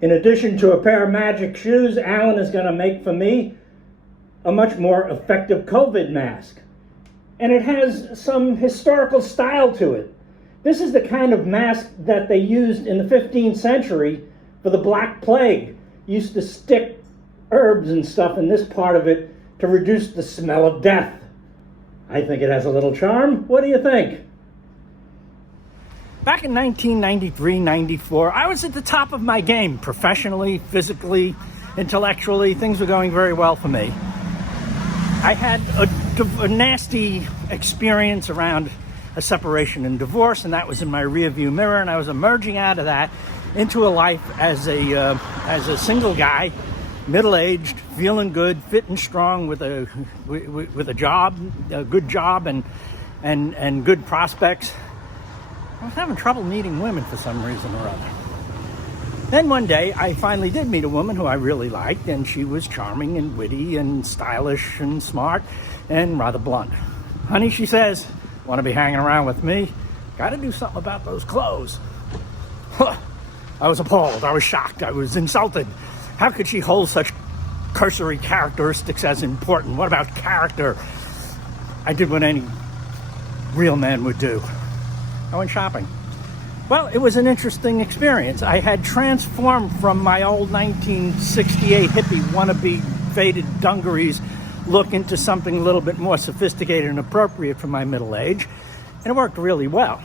In addition to a pair of magic shoes, Alan is going to make for me a much more effective COVID mask. And it has some historical style to it. This is the kind of mask that they used in the 15th century for the Black Plague. Used to stick herbs and stuff in this part of it to reduce the smell of death. I think it has a little charm. What do you think? Back in 1993-94, I was at the top of my game, professionally, physically, intellectually. Things were going very well for me. I had a nasty experience around a separation and divorce, and that was in my rearview mirror, and I was emerging out of that into a life as a single guy, middle-aged, feeling good, fit and strong, with a job, a good job, and good prospects. I was having trouble meeting women for some reason or other. Then one day, I finally did meet a woman who I really liked, and she was charming and witty and stylish and smart and rather blunt. Honey, she says, want to be hanging around with me? Got to do something about those clothes. I was appalled. I was shocked. I was insulted. How could she hold such cursory characteristics as important? What about character? I did what any real man would do. I went shopping. Well, it was an interesting experience. I had transformed from my old 1968 hippie wannabe faded dungarees look into something a little bit more sophisticated and appropriate for my middle age, and it worked really well.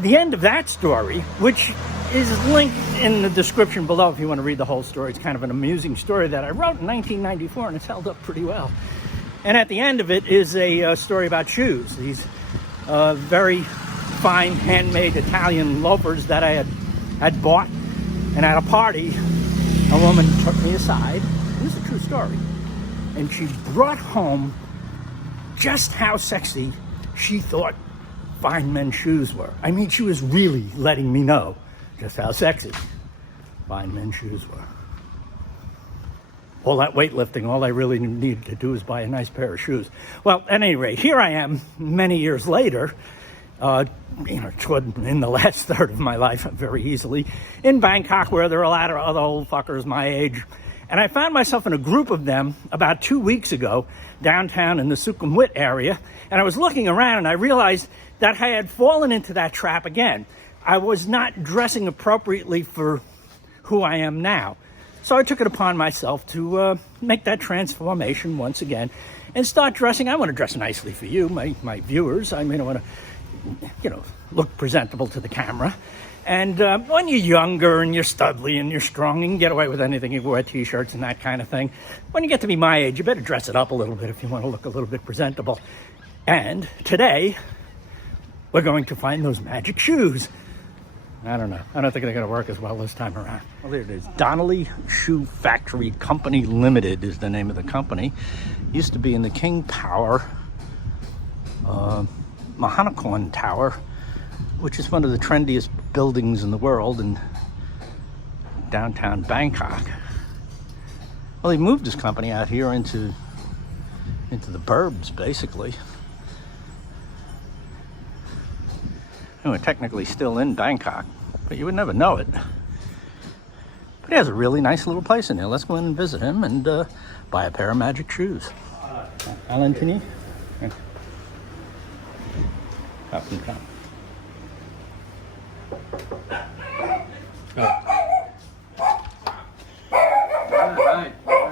The end of that story, which is linked in the description below if you want to read the whole story. It's kind of an amusing story that I wrote in 1994, and it's held up pretty well. And at the end of it is a story about shoes. These very fine handmade Italian loafers that I had bought, and at a party a woman took me aside. This is a true story, and she brought home just how sexy she thought fine men's shoes were. I mean, she was really letting me know just how sexy fine men's shoes were. All that weightlifting, all I really needed to do was buy a nice pair of shoes. Well, at any rate, here I am many years later, in the last third of my life, very easily, in Bangkok, where there are a lot of other old fuckers my age. And I found myself in a group of them about 2 weeks ago, downtown in the Sukhumvit area. And I was looking around and I realized that I had fallen into that trap again. I was not dressing appropriately for who I am now. So I took it upon myself to make that transformation once again and start dressing. I want to dress nicely for you, my viewers. I mean, I want to, look presentable to the camera. And when you're younger and you're studly and you're strong, you can get away with anything. You wear t-shirts and that kind of thing. When you get to be my age, you better dress it up a little bit if you want to look a little bit presentable. And today, we're going to find those magic shoes. I don't know. I don't think they're going to work as well this time around. Well, there it is. Donnelly Shoe Factory Company Limited is the name of the company. Used to be in the King Power Mahanakorn Tower, which is one of the trendiest buildings in the world in downtown Bangkok. Well, he moved his company out here into the burbs, basically. And we're technically still in Bangkok, but you would never know it. But he has a really nice little place in here. Let's go in and visit him and buy a pair of magic shoes. Alan Tinney?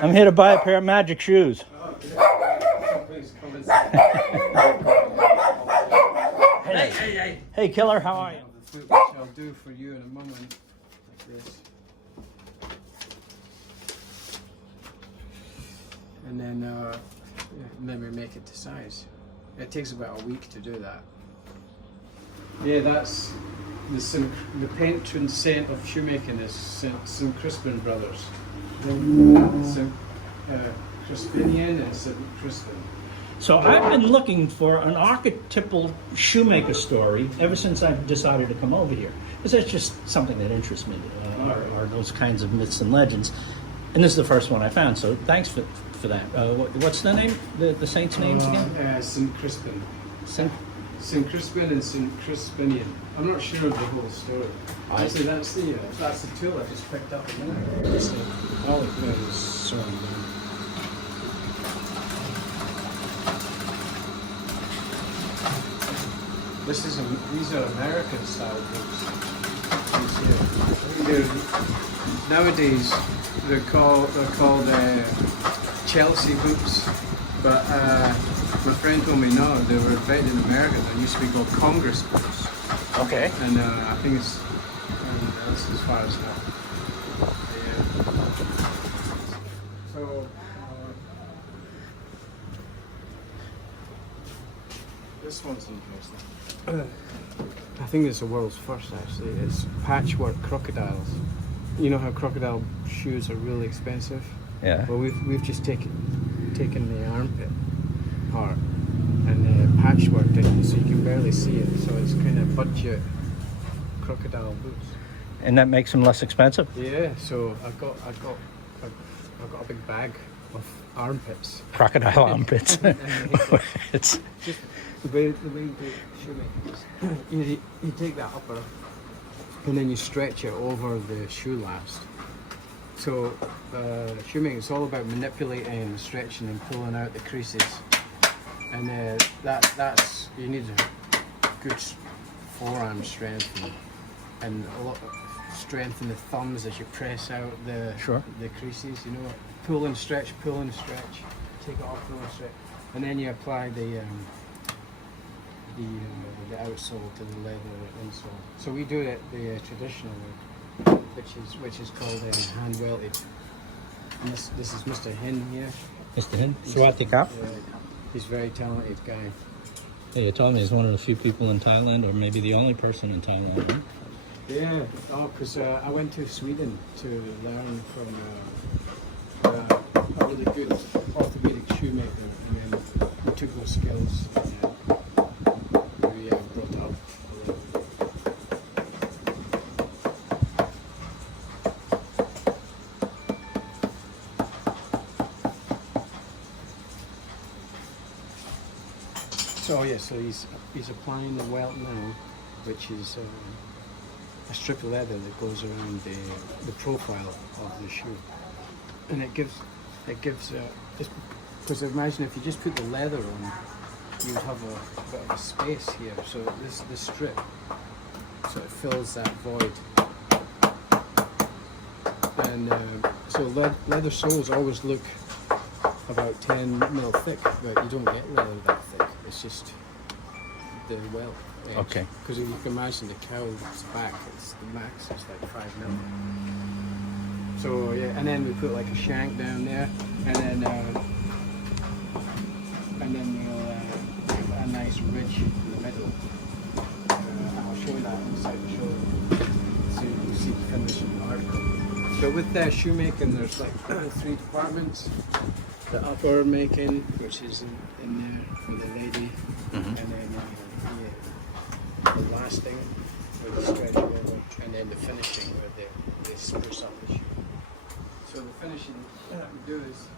I'm here to buy a pair of magic shoes. Hey, killer, how are you? The foot which I'll do for you in a moment, like this. And then we make it to size. It takes about a week to do that. Yeah, that's the patron saint of shoemaking is St. Crispin Brothers. St. Crispinian and St. Crispin. So I've been looking for an archetypal shoemaker story ever since I've decided to come over here. Because that's just something that interests me, are those kinds of myths and legends. And this is the first one I found, so thanks for that. What's the name, the saint's names again? St. Crispin. St. Crispin and St. Crispinian. I'm not sure of the whole story. Actually, that's the tool I just picked up a minute ago. So, all it does is sort of, these are American style boots. Nowadays they're called Chelsea boots, but my friend told me no, they were invented in America. They used to be called Congress boots, Okay. and I think it's that's as far as that. Yeah. So this one's interesting. I think it's the world's first, actually. It's patchwork crocodiles. You know how crocodile shoes are really expensive? Yeah. Well, we've just taken the armpit part and patchworked it so you can barely see it. So it's kind of budget crocodile boots. And that makes them less expensive. Yeah. So I've got a big bag of armpits. Crocodile armpits. It's Just the way you do shoemaking is you take that upper and then you stretch it over the shoe last. So shoemaking is all about manipulating and stretching and pulling out the creases, and that's you need a good forearm strength and a lot of strength in the thumbs as you press out the creases. You know, pull and stretch, take it off, pull and stretch, and then you apply the outsole to the leather insole. So we do it the traditional way, which is called hand welted. And this is Mr. Hin here. Mr. Hin, Swati Kap. He's a very talented guy. Yeah, you told me he's one of the few people in Thailand, or maybe the only person in Thailand. Right? Yeah. Oh, because I went to Sweden to learn from a really good orthopedic shoemaker, and then we took those skills. Brought up. So he's applying the welt now, which is a strip of leather that goes around the profile of the shoe, and it gives just because imagine if you just put the leather on, you'd have a bit of a space here. So this strip, so it fills that void, and so leather soles always look about 10 mil thick, but you don't get leather that thick. It's just the welt. Okay. Because if you can imagine the cow's back, it's the max is like 5 mil. So yeah, and then we put like a shank down there, and then we'll a nice ridge in the middle. I'll show you that inside the show, so you can see the finish of the article. So with the shoemaking, there's like 3 departments. The upper making, which is in there for the lady, and then the lasting with the stretch leather, and then the finishing with the spruce up the shoe. So the finishing that we do is,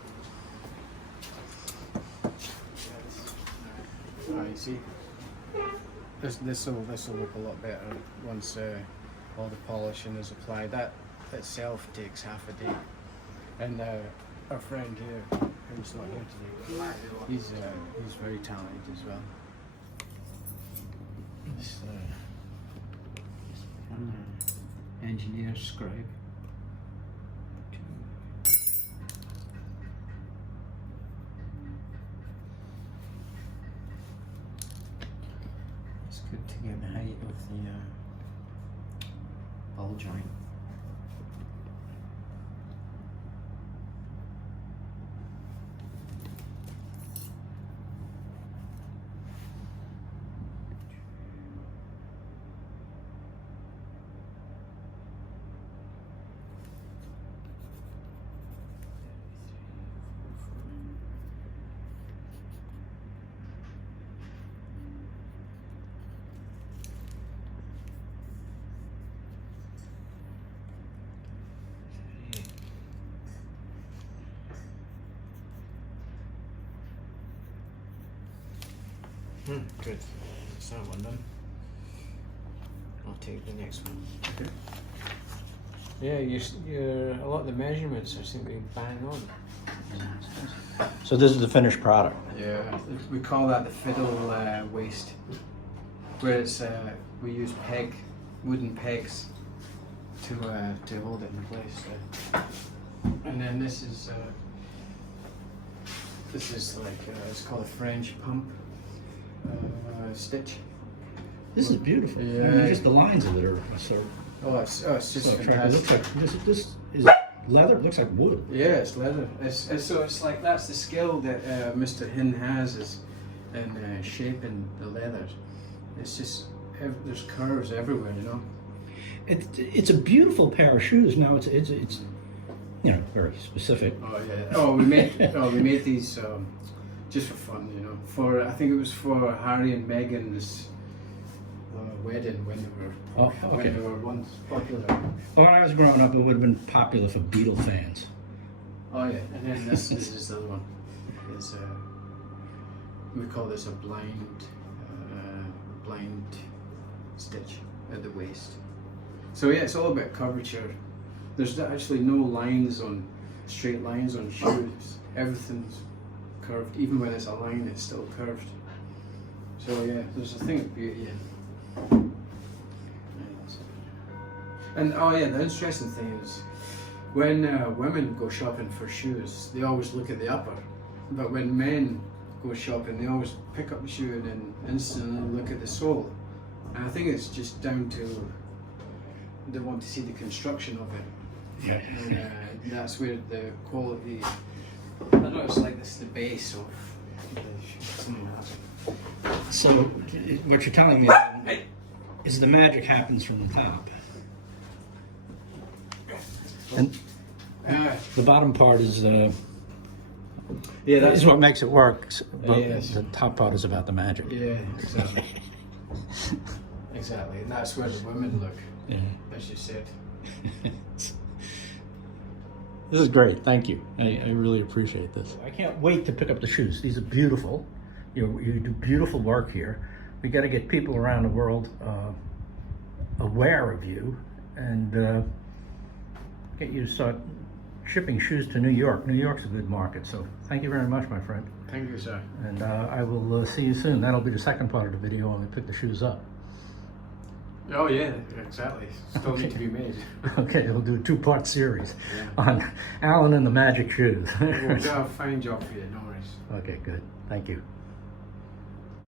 you see, this will look a lot better once all the polishing is applied. That itself takes half a day, and our friend here, who's not here today, he's very talented as well. This engineer scribe. It's good to get the height of the ball joint. Good. that's that one done. I'll take the next one. Okay. Yeah, a lot of the measurements are seem to be bang on. So this is the finished product. Yeah, we call that the fiddle waist, where it's we use wooden pegs to hold it in place. And then this is like it's called a French pump stitch. This is beautiful. Yeah. Just the lines of it are so It's just so attractive. fantastic. Looks like this is leather. It looks like wood. Yeah, it's leather. It's like that's the skill that Mr. Hinn has is in shaping the leather. It's just there's curves everywhere, you know. It's a beautiful pair of shoes. Now it's you know, very specific. Oh yeah. Oh, we made these just for fun, you know. I think it was for Harry and Meghan's wedding when they were when they were once popular. Well, when I was growing up, it would have been popular for Beatle fans. Oh yeah, and then this is the other one. Is we call this a blind stitch at the waist. So yeah, it's all about curvature. There's actually no straight lines on shoes. Everything's curved. Even when it's a line, it's still curved. So yeah, there's a thing of beauty in. And oh yeah, the interesting thing is when women go shopping for shoes, they always look at the upper. But when men go shopping, they always pick up the shoe and then instantly look at the sole. And I think it's just down to they want to see the construction of it. Yeah. And that's where the quality. I don't know. It's like this the base of the something else. So what you're telling me is the magic happens from the top, and the bottom part is Yeah, is what makes it work. But Yes. the top part is about the magic. Yeah, exactly. Exactly, and that's where the women look, Yeah. as you said. This is great. Thank you. I really appreciate this. I can't wait to pick up the shoes. These are beautiful. You do beautiful work here. We got to get people around the world aware of you and get you to start shipping shoes to New York. New York's a good market. So thank you very much, my friend. Thank you, sir. And I will see you soon. That'll be the second part of the video when we pick the shoes up. Oh yeah, exactly. Still need to be made. Okay, we'll do a two-part series Yeah. on Alan and the magic shoes. We'll do a fine job for you, no worries. Okay, good. Thank you.